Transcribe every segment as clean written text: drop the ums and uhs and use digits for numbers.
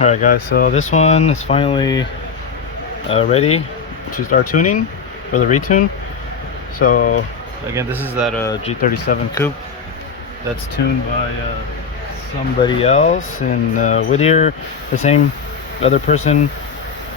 Alright guys, so this one is finally ready to start tuning for the retune. So again, this is that G37 coupe that's tuned by somebody else in Whittier, the same other person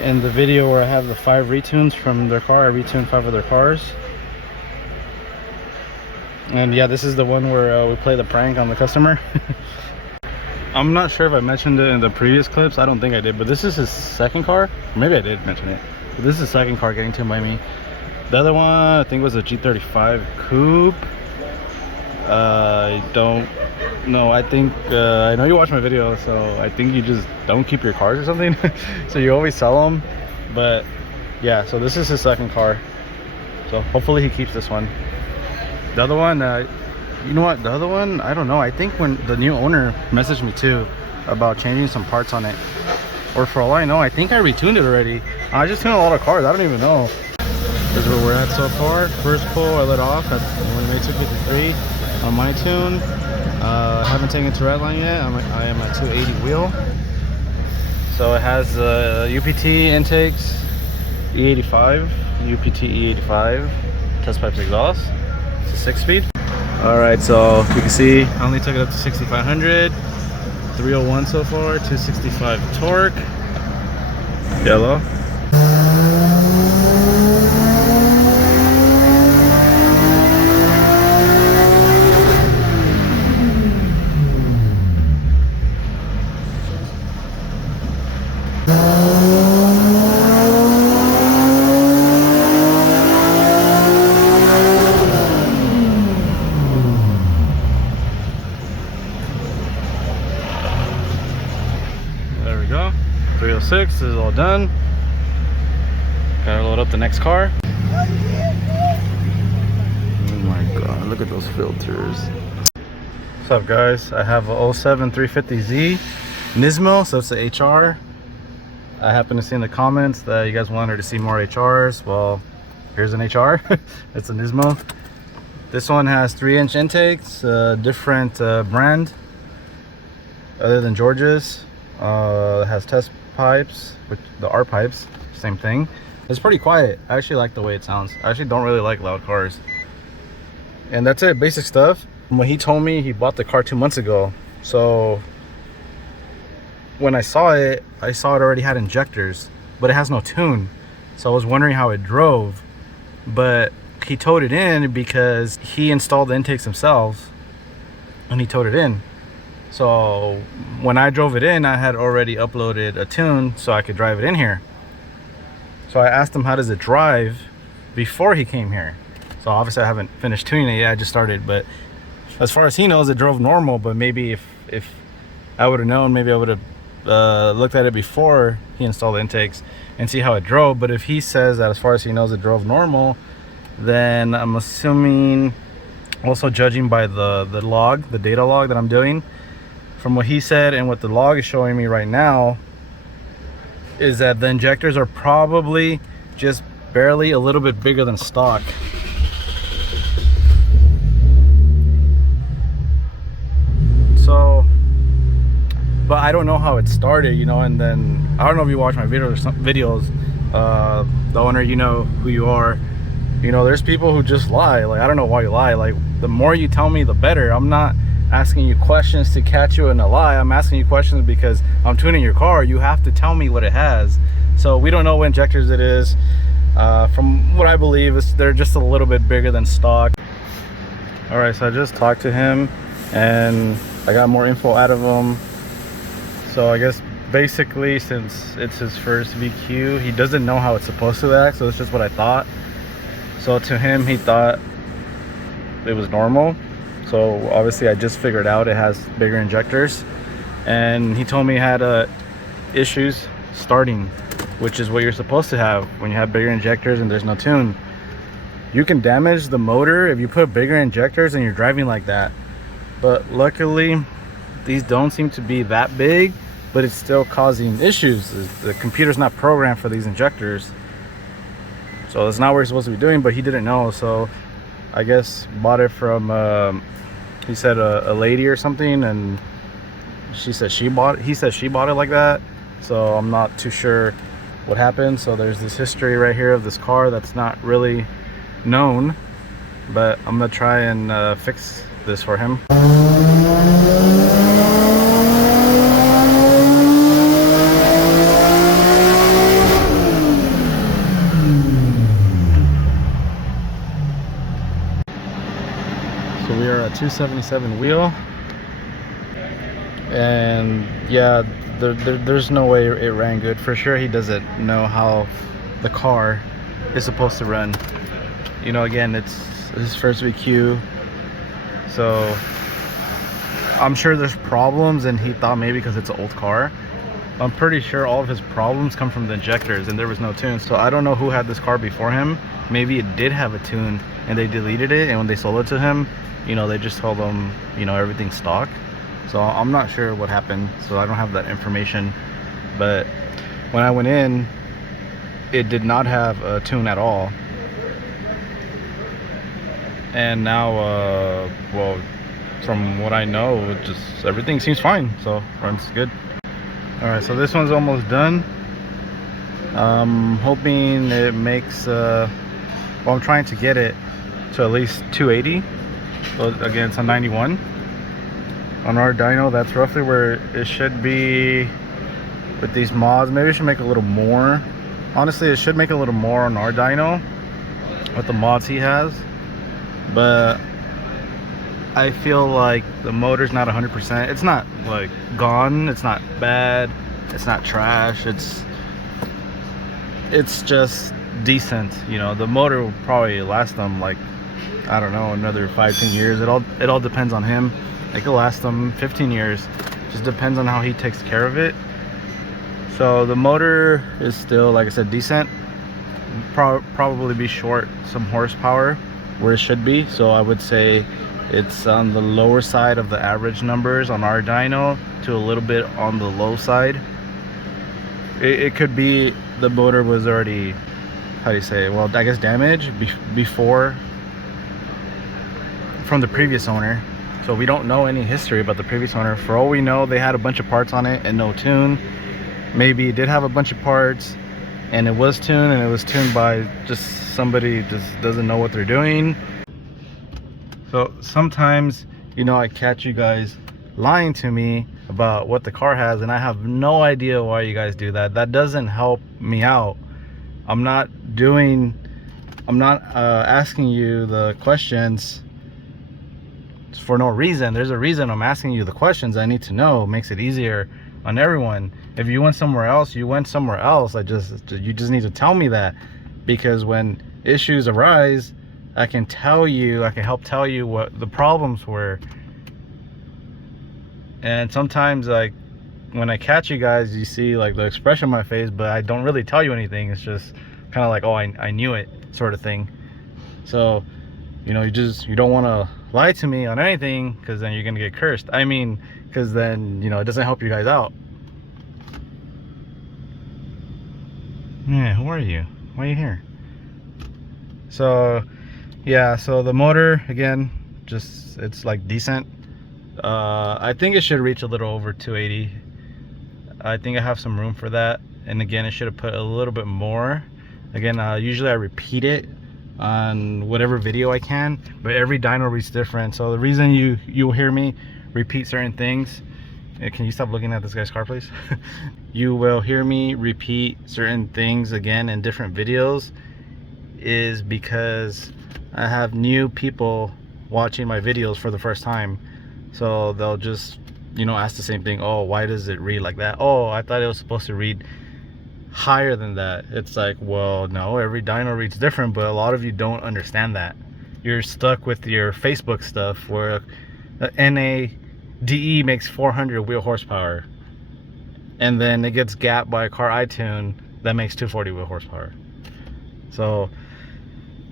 in the video where I have the 5 retunes from their car. I retuned 5 of their cars. And yeah, this is the one where we play the prank on the customer. I'm not sure if I mentioned it in the previous clips. I don't think I did, but this is his second car. Or maybe I did mention it. But this is his second car getting tuned by me. The other one I think was a G35 coupe. I don't know. I think I know you watch my video, so I think you just don't keep your cars or something. So you always sell them. But yeah, so this is his second car. So hopefully he keeps this one. The other one, you know what, the other one, I don't know. I think when the new owner messaged me too about changing some parts on it, or for all I know, I think I retuned it already. I just tuned a lot of cars, I don't even know. This is where we're at so far. First pull I let off at when it made 253 on my tune. I haven't taken it to redline yet. I am at 280 wheel. So it has UPT intakes, E85, UPT E85, test pipes exhaust. It's a 6-speed. Alright, so you can see I only took it up to 6,500, 301 so far, 265 torque, yellow. There we go. 306 is all done. Gotta load up the next car. Oh my god, look at those filters. What's up guys? I have a 07 350Z Nismo, so it's the HR. I happen to see in the comments that you guys wanted to see more HRs. Well, here's an HR. It's a Nismo. This one has 3-inch intakes, different brand other than George's. It has test pipes, which the R pipes, same thing. It's pretty quiet. I actually like the way it sounds. I actually don't really like loud cars. And that's it, basic stuff. When he told me he bought the car 2 months ago, so when I saw it already had injectors, but it has no tune. So I was wondering how it drove, but he towed it in because he installed the intakes himself and he towed it in. So when I drove it in, I had already uploaded a tune so I could drive it in here. So I asked him how does it drive before he came here. So obviously I haven't finished tuning it yet, I just started, but as far as he knows, it drove normal. But maybe if I would have known, maybe I would have looked at it before he installed the intakes and see how it drove. But if he says that as far as he knows it drove normal, then I'm assuming, also judging by the log, the data log that I'm doing, from what he said and what the log is showing me right now, is that the injectors are probably just barely a little bit bigger than stock. So, but I don't know how it started, you know. And then I don't know if you watch my videos, the owner, you know who you are. You know, there's people who just lie. Like, I don't know why you lie. Like, the more you tell me, the better. I'm not asking you questions to catch you in a lie. I'm asking you questions because I'm tuning your car. You have to tell me what it has. So we don't know what injectors it is. From what I believe, they're just a little bit bigger than stock. All right, so I just talked to him and I got more info out of him. So I guess basically, since it's his first VQ, he doesn't know how it's supposed to act. So it's just what I thought. So to him, he thought it was normal. So obviously I just figured out it has bigger injectors, and he told me it had issues starting, which is what you're supposed to have when you have bigger injectors and there's no tune. You can damage the motor if you put bigger injectors and you're driving like that, but luckily these don't seem to be that big, but it's still causing issues. The computer's not programmed for these injectors, so that's not what we're supposed to be doing. But he didn't know, so I guess bought it from he said a lady or something, and she said she bought it. He said she bought it like that, so I'm not too sure what happened. So there's this history right here of this car that's not really known, but I'm gonna try and fix this for him. So we are at 277 wheel, and yeah, there's no way it ran good. For sure he doesn't know how the car is supposed to run. You know, again, it's his first VQ, so I'm sure there's problems, and he thought maybe because it's an old car. I'm pretty sure all of his problems come from the injectors, and there was no tune. So I don't know who had this car before him. Maybe it did have a tune and they deleted it, and when they sold it to him, you know, they just told him, you know, everything's stock. So I'm not sure what happened, so I don't have that information. But when I went in, it did not have a tune at all. And now well, from what I know, it just everything seems fine, so runs good. All right, so this one's almost done. I'm hoping it makes well, I'm trying to get it to at least 280. So again, it's a 91 on our dyno. That's roughly where it should be with these mods. Maybe it should make a little more. Honestly, it should make a little more on our dyno with the mods he has, but I feel like the motor's not 100%. It's not like gone, it's not bad, it's not trash, it's just decent. You know, the motor will probably last them like, I don't know, another 5-10 years. It all depends on him. It could last them 15 years. Just depends on how he takes care of it. So the motor is still, like I said, decent. Probably be short some horsepower where it should be. So I would say it's on the lower side of the average numbers on our dyno to a little bit on the low side. It could be the motor was already, how do you say, well, I guess damaged before from the previous owner. So we don't know any history about the previous owner. For all we know, they had a bunch of parts on it and no tune. Maybe it did have a bunch of parts and it was tuned, and it was tuned by just somebody just doesn't know what they're doing. So sometimes, you know, I catch you guys lying to me about what the car has, and I have no idea why you guys do that. That doesn't help me out. I'm not asking you the questions for no reason. There's a reason I'm asking you the questions. I need to know. It makes it easier on everyone. If you went somewhere else, you went somewhere else. You just need to tell me that, because when issues arise, I can help tell you what the problems were. And sometimes, like, when I catch you guys, you see like the expression on my face, but I don't really tell you anything. It's just kind of like, oh, I knew it sort of thing. So, you know, you don't want to lie to me on anything, because then you're gonna get cursed. I mean, because then, you know, it doesn't help you guys out. Yeah, who are you? Why are you here? So yeah, so the motor, again, just, it's like decent. I think it should reach a little over 280. I think I have some room for that. And again, I should have put a little bit more. Again, usually I repeat it on whatever video I can, but every dyno reads different. So the reason you'll hear me repeat certain things, can you stop looking at this guy's car, please? You will hear me repeat certain things again in different videos, is because I have new people watching my videos for the first time. So they'll just, you know, ask the same thing. Oh, why does it read like that? Oh, I thought it was supposed to read higher than that. It's like, well, no, every dyno reads different, but a lot of you don't understand that. You're stuck with your Facebook stuff where the NADE makes 400 wheel horsepower, and then it gets gapped by a car I tune that makes 240 wheel horsepower. So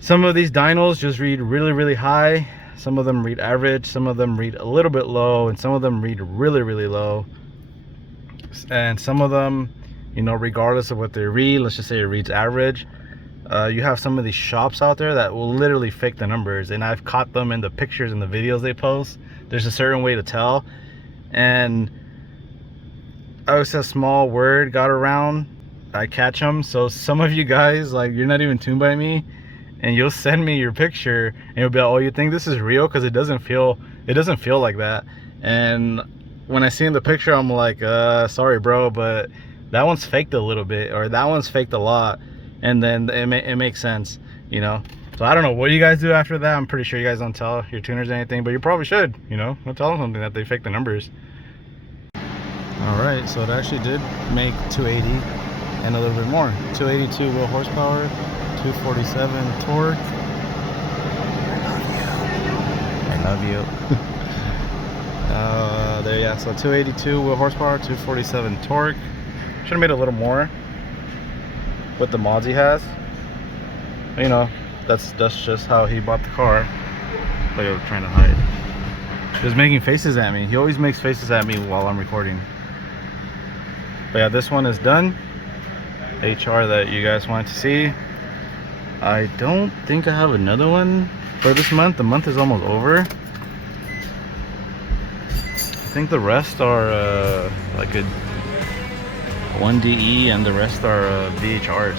some of these dynos just read really, really high. Some of them read average, some of them read a little bit low, and some of them read really, really low. And some of them, you know, regardless of what they read, let's just say it reads average, you have some of these shops out there that will literally fake the numbers, and I've caught them in the pictures and the videos they post. There's a certain way to tell, and was a small word got around, I catch them. So some of you guys, like, you're not even tuned by me, and you'll send me your picture and you'll be like, oh, you think this is real? Because it doesn't feel like that. And when I see in the picture, I'm like, sorry bro, but that one's faked a little bit, or that one's faked a lot. And then it makes sense, you know. So I don't know what you guys do after that. I'm pretty sure you guys don't tell your tuners anything, but you probably should, you know. Don't tell them something that they fake the numbers. All right, so it actually did make 280 and a little bit more. 282 wheel horsepower, 247 torque. I love you. There, yeah, so 282 wheel horsepower, 247 torque. Should have made a little more with the mods he has. You know, that's just how he bought the car. Like I was trying to hide. He was making faces at me. He always makes faces at me while I'm recording. But yeah, this one is done. HR that you guys wanted to see. I don't think I have another one for this month. The month is almost over. I think the rest are like a 1DE and the rest are VHRs.